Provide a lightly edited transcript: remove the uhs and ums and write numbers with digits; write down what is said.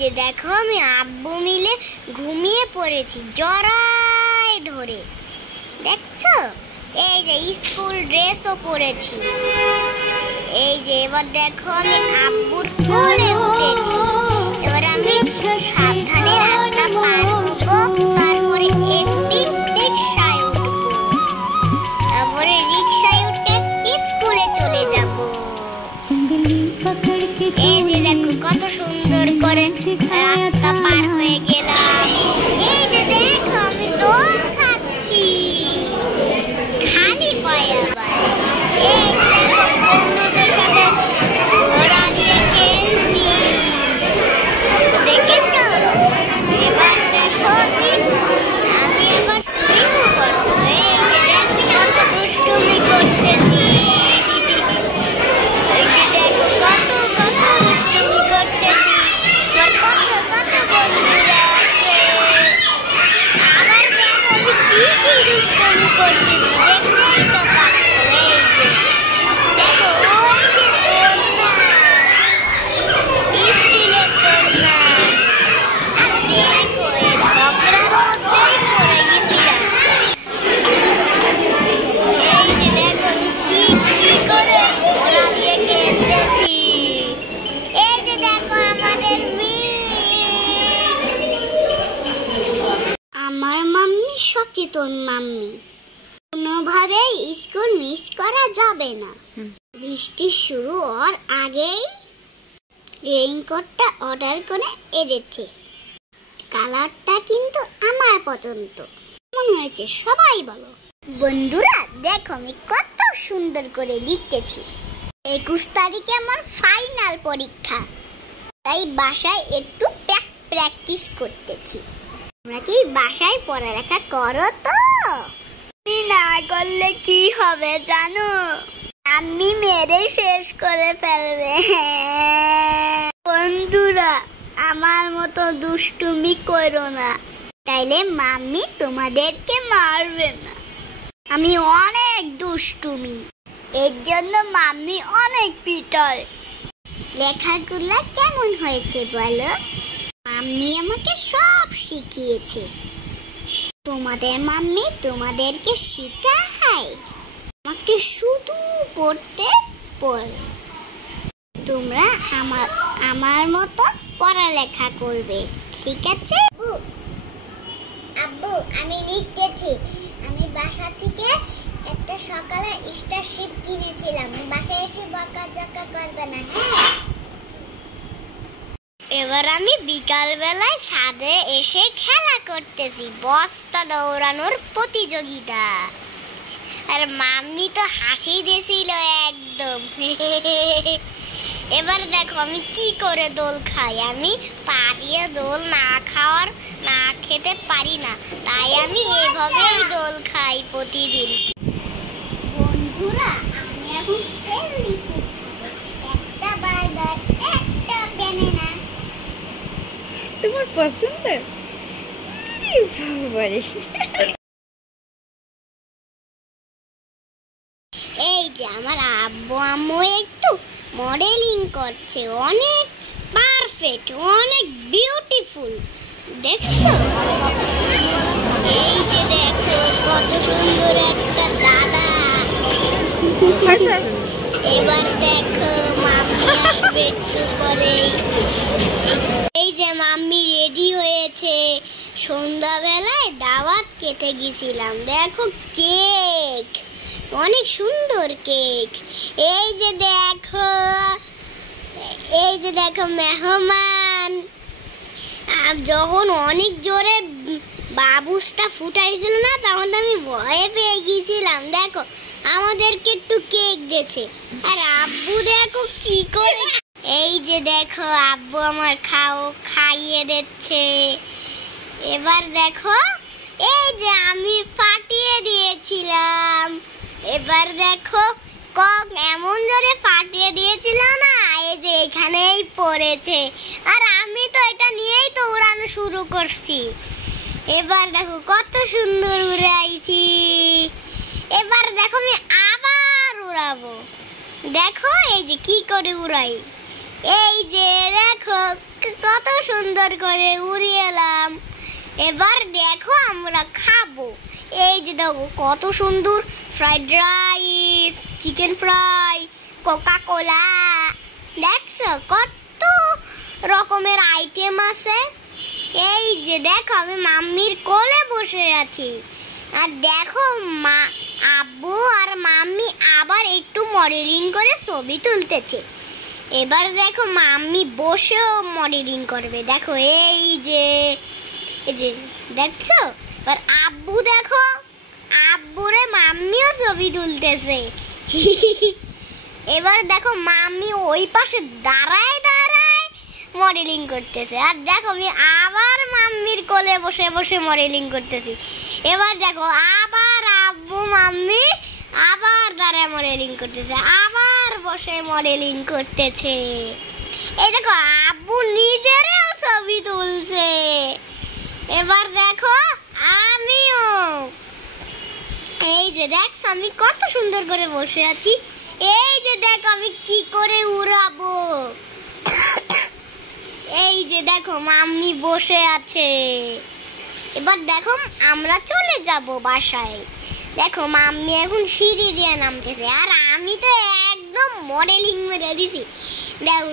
যে দেখো আমি আব্বু মিলে ঘুমিয়ে পড়েছি জড়ায় ধরে, দেখছো? এই যে স্কুল ড্রেসও পরেছি। এই যে এবার দেখো আমি আব্বুর কোলে উঠেছি। এবার আমি সাবধানে রাস্তা পার হবো, তারপরে একটি রিকশায় উঠবো, তারপরে রিকশায় উঠে স্কুলে চলে যাব। এই যে দেখো কত সুন্দর করে রাস্তা পার হয়ে গেলাম। এই যে দেখো আমি দোল খাচ্ছি খালি পায়ে। আবার এই যে দেখো বন্ধুদের সাথে ঘোড়া দিয়ে খেলছি, দেখেছো? এবার দেখো আমি এবার সুইমিং করবো। এই যে দেখো কত দুষ্টুমি করতেছি। এই যে দেখো কত দুষ্টুমি করতেছি। আমার কত বন্ধুরা আছে। আবার দেখো আমি কি দুষ্টুমি করতেছি, দেখতেই তো পাচ্ছ। এই যে দেখো ওই যে দোলনা, স্টিলের দোলনা। আর দেখো এই ঝগড়ার মধ্যেই পড়ে গেছিলাম। এই যে দেখো আমি কি করে ঘোড়া দিয়ে খেলতেছি। এই যে দেখো আমাদের মিস, আমার মাম্মি সচেতন মাম্মি, কোনোভাবেই স্কুল মিস করা যাবে না। বৃষ্টি শুরু হওয়ার আগেই রেইনকোটটা অর্ডার করে এনেছে। কালারটা কিন্তু আমার পছন্দ। কেমন হয়েছে সবাই বলো। বন্ধুরা দেখো আমি কত সুন্দর করে লিখতেছি। 21 তারিখে আমার ফাইনাল পরীক্ষা, তাই বাসায় একটু প্র্যাকটিস করতেছি। তোমরা কি বাসায় পড়ালেখা করো তো? না করলে কি হবে জানো? আমি মেরে শেষ করে ফেলবে। বন্ধুরা আমার মতো দুষ্টুমি করো না, তাইলে মাম্মি তোমাদেরকে মারবে না। আমি অনেক দুষ্টুমি, এর জন্য মাম্মি অনেক পিটায়। লেখাগুলা কেমন হয়েছে বলো? মাম্মি আমাকে সব শিখিয়েছে। তোমাদের মাম্মি তোমাদেরকে শেখায়? আমাকে শুধু পড়তে বলে। তোমরা আমার মতো পড়ালেখা করবে, ঠিক আছে? আব্বু আমি লিখতেছি। আমি বাসা থেকে একটা সকালে স্টারশিপ কিনেছিলাম। বাসায় এসে বকাঝকা করবে না, হ্যাঁ? এবার আমি বিকাল বেলায় ছাদে এসে খেলা করতেছি, বস্তা দৌড়ানোর প্রতিযোগিতা। আর মাম্মি তো হাসি দিয়েছিল একদম। এবার দেখো আমি কি করে দোল খাই। আমি পা দিয়ে দোল না খেতে পারি না, তাই আমি এভাবেই দোল খাই প্রতিদিন। বন্ধুরা আমি এখন হেলদি ফুড খাবো। একটা বার্গার, একটা ব্যানানা। তোমার পছন্দ? এই যে আমার আব্বু আম্মু একটু মডেলিং করছে, অনেক পারফেক্ট, অনেক বিউটিফুল, দেখছো? এই যে দেখো কত সুন্দর একটা দাদা। এবার দেখো মাম্মি আসবে একটু পরে। এই যে মাম্মি রেডি হয়েছে। সন্ধ্যাবেলায় দাওয়াত খেতে গেছিলাম। দেখো কেক, অনেক সুন্দর কেক। এই যে দেখো মেহমান। আর যখন অনেক জোরে বাবুসটা ফুটাইছিল না, তখন আমি ভয়ে পেয়ে গেছিলাম। দেখো আমাদেরকে একটু কেক দিয়েছে। আর আব্বু দেখো কি করে। এই যে দেখো আব্বু আমার খাইয়ে দিচ্ছে। এবার দেখো এই যে আমি ফাটিয়ে দিয়েছিলাম। এবার দেখো কক এমন জোরে ফাটিয়ে দিয়েছিল না, এই যে এখানেই পড়েছে। আর আমি তো এটা নিয়েই তো উড়ানো শুরু করছি। এবার দেখো কত সুন্দর উড়াইছি। এবার দেখো আমি আবার উড়াবো। দেখো এই যে কি করে উড়াই। এই যে দেখো কত সুন্দর করে উড়িয়ে এলাম। এবার দেখো আমরা খাবো। এই যে দেখো কত সুন্দর fried rice, chicken fry, coca cola. দেখছো কত রকমের আইটেম আছে। এই যে দেখো আমি মাম্মির কোলে বসে আছি। আর দেখো মা, আব্বু আর মাম্মি আবার একটু মডেলিং করে ছবি তুলতেছে। এবার দেখো মাম্মি বসেও মডেলিং করবে। দেখো এই যে দেখছো। এবার আব্বু দেখো, আব্বুরে মাম্মিও ছবি তুলতেছে। এবার দেখো মাম্মি ওই পাশে দাঁড়ায় দাঁড়ায় মডেলিং করতেছে। আর দেখো আমি আবার মাম্মির কোলে বসে বসে মডেলিং করতেছি। এবার দেখো আবার আব্বু মাম্মি আবার দাঁড়ায় মডেলিং করতেছে, আবার বসে মডেলিং করতেছে। এই দেখো আব্বু নিজেরও ছবি তুলছে। এবার দেখো আমিও, এই যে দেখছো আমি কত সুন্দর করে বসে আছি। এই যে দেখো আমি কি করে উড়াবো। এই যে দেখো মাম্মি বসে আছে। এবার দেখো আমরা চলে যাব বাসায়। দেখো মাম্মি এখন সিঁড়ি দিয়ে নামতেছে, আর আমি তো একদম মডেলিং মেরে দিছি। দেখো